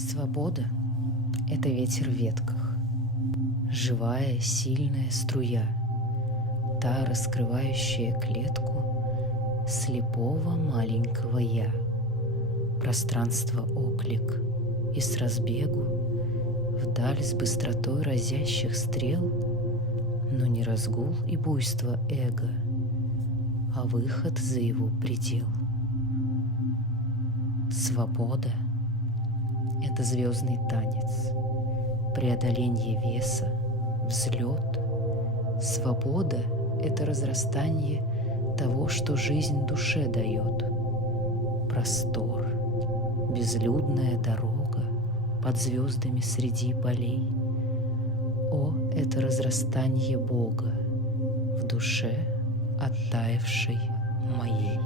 Свобода — это ветер в ветках, живая, сильная струя, та, раскрывающая клетку слепого маленького «я». Пространство оклик, и с разбегу вдаль с быстротой разящих стрел, но не разгул и буйство эго, а выход за его предел. Свобода — это звездный танец, преодоление веса, взлет. Свобода — это разрастание того, что жизнь душе дает. Простор, безлюдная дорога под звездами среди полей. О, это разрастание Бога в душе, оттаившей моей.